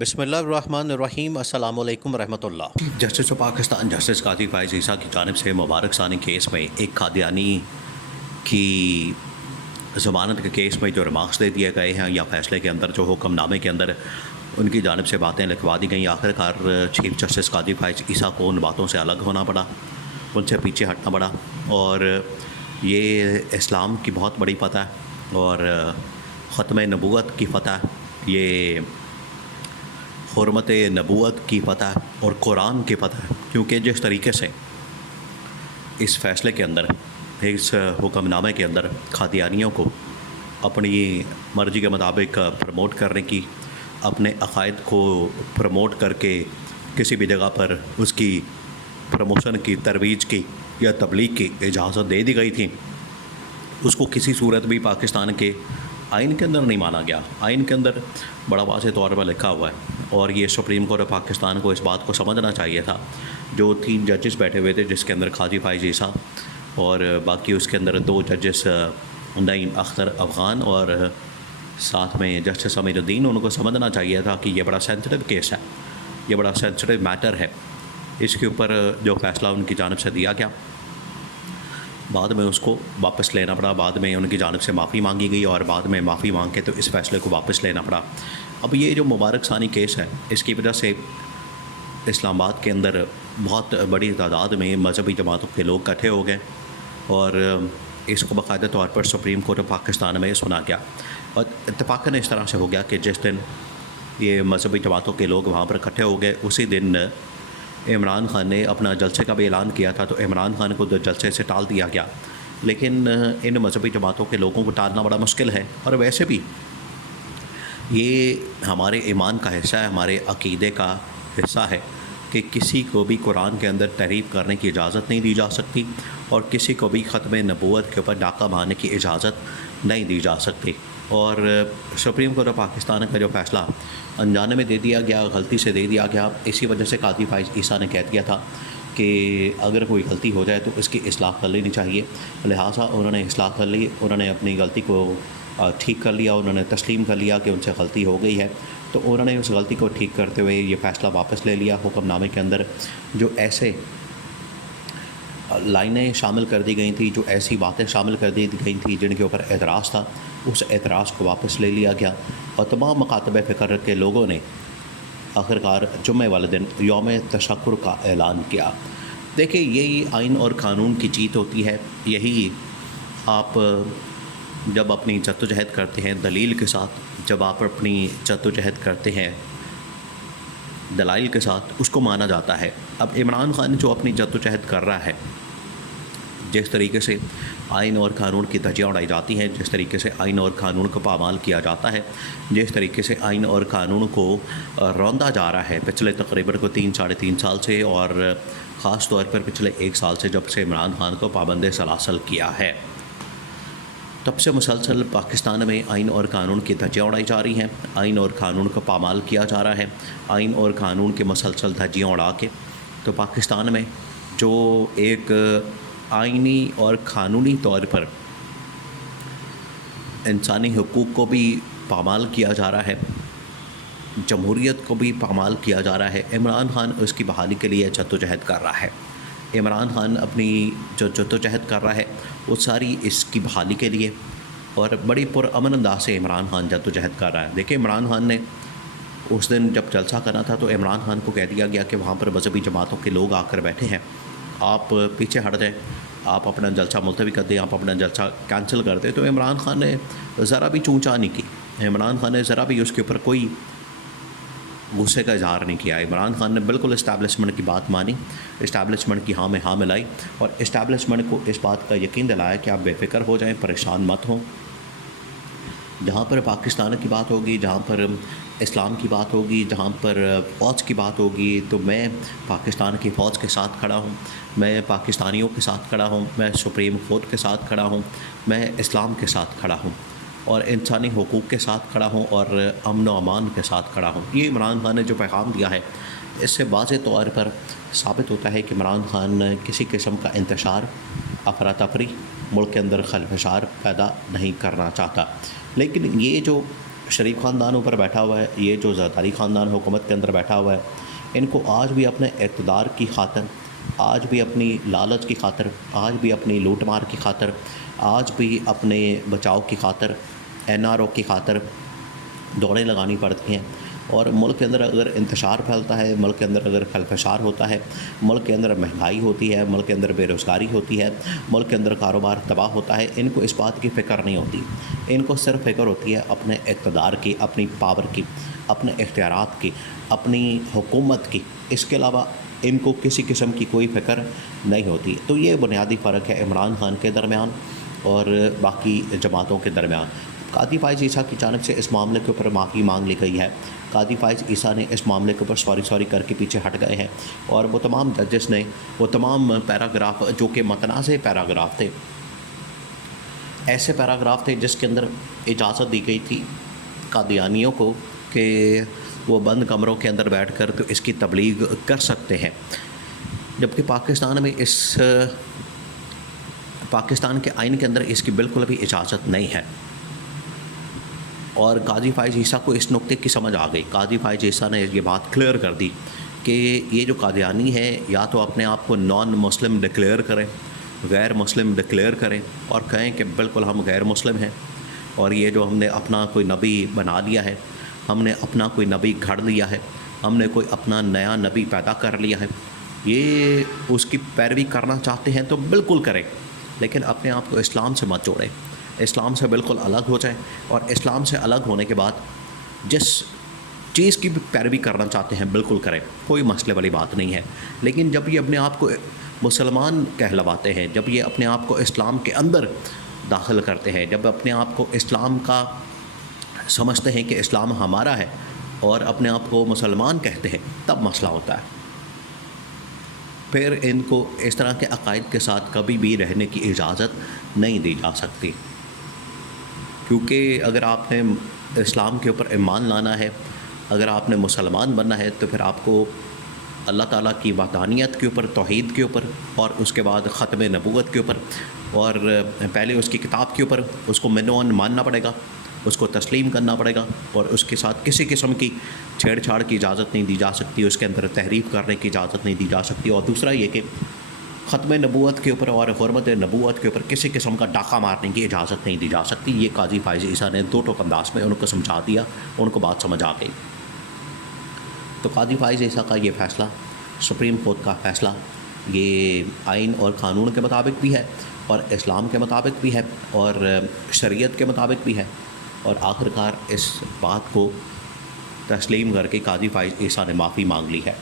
بسم اللہ الرحمن الرحیم، السلام علیکم ورحمۃ اللہ۔ جسٹس آف پاکستان جسٹس قاضی فائز عیسیٰ کی جانب سے مبارک ثانی کیس میں ایک قادیانی کی ضمانت کے کیس میں جو ریمارکس دے دیے گئے ہیں یا فیصلے کے اندر جو حکم نامے کے اندر ان کی جانب سے باتیں لکھوا دی گئیں، آخر کار چیف جسٹس قاضی فائز عیسیٰ کو ان باتوں سے الگ ہونا پڑا، ان سے پیچھے ہٹنا پڑا، اور یہ اسلام کی بہت بڑی فتح ہے اور ختم نبوت کی فتح، یہ حرمت نبوت کی فتح اور قرآن کی فتح، کیونکہ جس طریقے سے اس فیصلے کے اندر، اس حکم نامے کے اندر قادیانیوں کو اپنی مرضی کے مطابق پروموٹ کرنے کی، اپنے عقائد کو پروموٹ کر کے کسی بھی جگہ پر اس کی پروموشن کی، ترویج کی یا تبلیغ کی اجازت دے دی گئی تھی، اس کو کسی صورت بھی پاکستان کے آئین کے اندر نہیں مانا گیا۔ آئین کے اندر بڑا واضح طور پر لکھا ہوا ہے، اور یہ سپریم کورٹ آف پاکستان کو اس بات کو سمجھنا چاہیے تھا۔ جو 3 ججز بیٹھے ہوئے تھے، جس کے اندر قاضی فائز عیسیٰ اور باقی اس کے اندر 2 ججز نعیم اختر افغان اور ساتھ میں جسٹس امیر الدین، ان کو سمجھنا چاہیے تھا کہ یہ بڑا سینسٹیو کیس ہے، یہ بڑا سینسٹیو میٹر ہے، اس کے اوپر جو فیصلہ ان کی جانب سے دیا گیا بعد میں اس کو واپس لینا پڑا، بعد میں ان کی جانب سے معافی مانگی گئی اور بعد میں معافی مانگ کے تو اس فیصلے کو واپس لینا پڑا۔ اب یہ جو مبارک ثانی کیس ہے، اس کی وجہ سے اسلام آباد کے اندر بہت بڑی تعداد میں مذہبی جماعتوں کے لوگ اکٹھے ہو گئے، اور اس کو باقاعدہ طور پر سپریم کورٹ آف پاکستان میں سنا گیا، اور اتفاقاً اس طرح سے ہو گیا کہ جس دن یہ مذہبی جماعتوں کے لوگ وہاں پر اکٹھے ہو گئے، اسی دن عمران خان نے اپنا جلسے کا بھی اعلان کیا تھا، تو عمران خان کو جلسے سے ٹال دیا گیا۔ لیکن ان مذہبی جماعتوں کے لوگوں کو ٹالنا بڑا مشکل ہے، اور ویسے بھی یہ ہمارے ایمان کا حصہ ہے، ہمارے عقیدے کا حصہ ہے کہ کسی کو بھی قرآن کے اندر تحریف کرنے کی اجازت نہیں دی جا سکتی، اور کسی کو بھی ختم نبوت کے اوپر ڈاکہ مارنے کی اجازت نہیں دی جا سکتی۔ اور سپریم کورٹ آف پاکستان کا جو فیصلہ انجانے میں دے دیا گیا، غلطی سے دے دیا گیا، اسی وجہ سے قاضی فائز عیسیٰ نے کہہ دیا تھا کہ اگر کوئی غلطی ہو جائے تو اس کی اصلاح کر لینی چاہیے، لہٰذا انہوں نے اصلاح کر لی، انہوں نے اپنی غلطی کو ٹھیک کر لیا، انہوں نے تسلیم کر لیا کہ ان سے غلطی ہو گئی ہے، تو انہوں نے اس غلطی کو ٹھیک کرتے ہوئے یہ فیصلہ واپس لے لیا۔ حکم نامے کے اندر جو ایسے لائنیں شامل کر دی گئی تھیں، جو ایسی باتیں شامل کر دی گئی تھیں جن کے اوپر اعتراض تھا، اس اعتراض کو واپس لے لیا گیا، اور تمام مکاتب فکر کے لوگوں نے آخرکار جمعے والے دن یوم تشکر کا اعلان کیا۔ دیکھیں، یہی آئین اور قانون کی جیت ہوتی ہے، یہی آپ جب اپنی جدوجہد کرتے ہیں دلیل کے ساتھ، جب آپ اپنی جدوجہد کرتے ہیں دلائل کے ساتھ، اس کو مانا جاتا ہے۔ اب عمران خان جو اپنی جدوجہد کر رہا ہے، جس طریقے سے آئین اور قانون کی دھجیاں اڑائی جاتی ہیں، جس طریقے سے آئین اور قانون کو پامال کیا جاتا ہے، جس طریقے سے آئین اور قانون کو روندا جا رہا ہے پچھلے تقریباً 3-3.5 سال سے، اور خاص طور پر پچھلے 1 سال سے جب سے عمران خان کو پابند سلاسل کیا ہے، تب سے مسلسل پاکستان میں آئین اور قانون کی دھجیاں اڑائی جا رہی ہیں، آئین اور قانون کو پامال کیا جا رہا ہے، آئین اور قانون کے مسلسل دھجیاں اڑا کے تو پاکستان میں جو ایک آئینی اور قانونی طور پر انسانی حقوق کو بھی پامال کیا جا رہا ہے، جمہوریت کو بھی پامال کیا جا رہا ہے، عمران خان اس کی بحالی کے لیے جدوجہد کر رہا ہے۔ عمران خان اپنی جو جدوجہد کر رہا ہے وہ ساری اس کی بحالی کے لیے، اور بڑی پرامن انداز سے عمران خان جدوجہد کر رہا ہے۔ دیکھیں، عمران خان نے اس دن جب جلسہ کرنا تھا تو عمران خان کو کہہ دیا گیا کہ وہاں پر مذہبی جماعتوں کے لوگ آ کر بیٹھے ہیں، آپ پیچھے ہٹ جائیں، آپ اپنا جلسہ ملتوی کر دیں، آپ اپنا جلسہ کینسل کر دیں۔ تو عمران خان نے ذرا بھی چونچا نہیں کی، عمران خان نے ذرا بھی اس کے اوپر کوئی غصے کا اظہار نہیں کیا۔ عمران خان نے بالکل اسٹیبلشمنٹ کی بات مانی، اسٹیبلشمنٹ کی ہاں میں ہاں ملائی، اور اسٹیبلشمنٹ کو اس بات کا یقین دلایا کہ آپ بے فکر ہو جائیں، پریشان مت ہوں، جہاں پر پاکستان کی بات ہوگی، جہاں پر اسلام کی بات ہوگی، جہاں پر فوج کی بات ہوگی، تو میں پاکستان کی فوج کے ساتھ کھڑا ہوں، میں پاکستانیوں کے ساتھ کھڑا ہوں، میں سپریم کورٹ کے ساتھ کھڑا ہوں، میں اسلام کے ساتھ کھڑا ہوں، اور انسانی حقوق کے ساتھ کھڑا ہوں، اور امن و امان کے ساتھ کھڑا ہوں۔ یہ عمران خان نے جو پیغام دیا ہے، اس سے واضح طور پر ثابت ہوتا ہے کہ عمران خان کسی قسم کا انتشار، افراتفری، ملک کے اندر خلفشار پیدا نہیں کرنا چاہتا۔ لیکن یہ جو شریف خاندان اوپر بیٹھا ہوا ہے، یہ جو زرداری خاندان حکومت کے اندر بیٹھا ہوا ہے، ان کو آج بھی اپنے اقتدار کی خاطر، آج بھی اپنی لالچ کی خاطر، آج بھی اپنی لوٹ مار کی خاطر، آج بھی اپنے بچاؤ کی خاطر، NRO کی خاطر دوڑیں لگانی پڑتی ہیں. اور ملک کے اندر اگر انتشار پھیلتا ہے، ملک کے اندر اگر خلفشار ہوتا ہے، ملک کے اندر مہنگائی ہوتی ہے، ملک کے اندر بے روزگاری ہوتی ہے، ملک کے اندر کاروبار تباہ ہوتا ہے، ان کو اس بات کی فکر نہیں ہوتی. ان کو صرف فکر ہوتی ہے اپنے اقتدار کی، اپنی پاور کی، اپنے اختیارات کی، اپنی حکومت کی. اس کے علاوہ ان کو کسی قسم کی کوئی فکر نہیں ہوتی. تو یہ بنیادی فرق ہے عمران خان کے درمیان اور باقی جماعتوں کے درمیان. قاضی فائز عیسیٰ کی جانب سے اس معاملے کے اوپر معافی مانگ لی گئی ہے. قاضی فائز عیسیٰ نے اس معاملے کے اوپر سوری کر کے پیچھے ہٹ گئے ہیں، اور وہ تمام ججز نے وہ تمام پیراگراف جو کہ متنازع پیراگراف تھے، ایسے پیراگراف تھے جس کے اندر اجازت دی گئی تھی قادیانیوں کو کہ وہ بند کمروں کے اندر بیٹھ کر تو اس کی تبلیغ کر سکتے ہیں، جبکہ پاکستان میں پاکستان کے آئین کے اندر اس کی بالکل بھی اجازت نہیں ہے. اور قاضی فائز عیسیٰ کو اس نقطے کی سمجھ آ گئی. قاضی فائز عیسیٰ نے یہ بات کلیئر کر دی کہ یہ جو قادیانی ہے یا تو اپنے آپ کو نان مسلم ڈکلیئر کریں، غیر مسلم ڈکلیئر کریں اور کہیں کہ بالکل ہم غیر مسلم ہیں، اور یہ جو ہم نے اپنا کوئی نبی بنا لیا ہے، ہم نے اپنا کوئی نبی گھڑ لیا ہے، ہم نے کوئی اپنا نیا نبی پیدا کر لیا ہے، یہ اس کی پیروی کرنا چاہتے ہیں تو بالکل کریں، لیکن اپنے آپ کو اسلام سے مت جوڑیں، اسلام سے بالکل الگ ہو جائیں، اور اسلام سے الگ ہونے کے بعد جس چیز کی بھی پیروی کرنا چاہتے ہیں بالکل کریں، کوئی مسئلے والی بات نہیں ہے. لیکن جب یہ اپنے آپ کو مسلمان کہلواتے ہیں، جب یہ اپنے آپ کو اسلام کے اندر داخل کرتے ہیں، جب اپنے آپ کو اسلام کا سمجھتے ہیں کہ اسلام ہمارا ہے اور اپنے آپ کو مسلمان کہتے ہیں، تب مسئلہ ہوتا ہے. پھر ان کو اس طرح کے عقائد کے ساتھ کبھی بھی رہنے کی اجازت نہیں دی جا سکتی، کیونکہ اگر آپ نے اسلام کے اوپر ایمان لانا ہے، اگر آپ نے مسلمان بننا ہے، تو پھر آپ کو اللہ تعالیٰ کی وحدانیت کے اوپر، توحید کے اوپر، اور اس کے بعد ختم نبوت کے اوپر، اور پہلے اس کی کتاب کے اوپر اس کو منوان ماننا پڑے گا، اس کو تسلیم کرنا پڑے گا، اور اس کے ساتھ کسی قسم کی چھیڑ چھاڑ کی اجازت نہیں دی جا سکتی، اس کے اندر تحریف کرنے کی اجازت نہیں دی جا سکتی. اور دوسرا یہ کہ ختم نبوت کے اوپر اور حرمت نبوت کے اوپر کسی قسم کا ڈاکہ مارنے کی اجازت نہیں دی جا سکتی. یہ قاضی فائز عیسیٰ نے دو ٹوک انداز میں ان کو سمجھا دیا، ان کو بات سمجھ آ گئی. تو قاضی فائز عیسیٰ کا یہ فیصلہ، سپریم کورٹ کا فیصلہ، یہ آئین اور قانون کے مطابق بھی ہے، اور اسلام کے مطابق بھی ہے، اور شریعت کے مطابق بھی ہے. اور آخرکار اس بات کو تسلیم کر کے قاضی فائز عیسیٰ نے معافی مانگ لی ہے.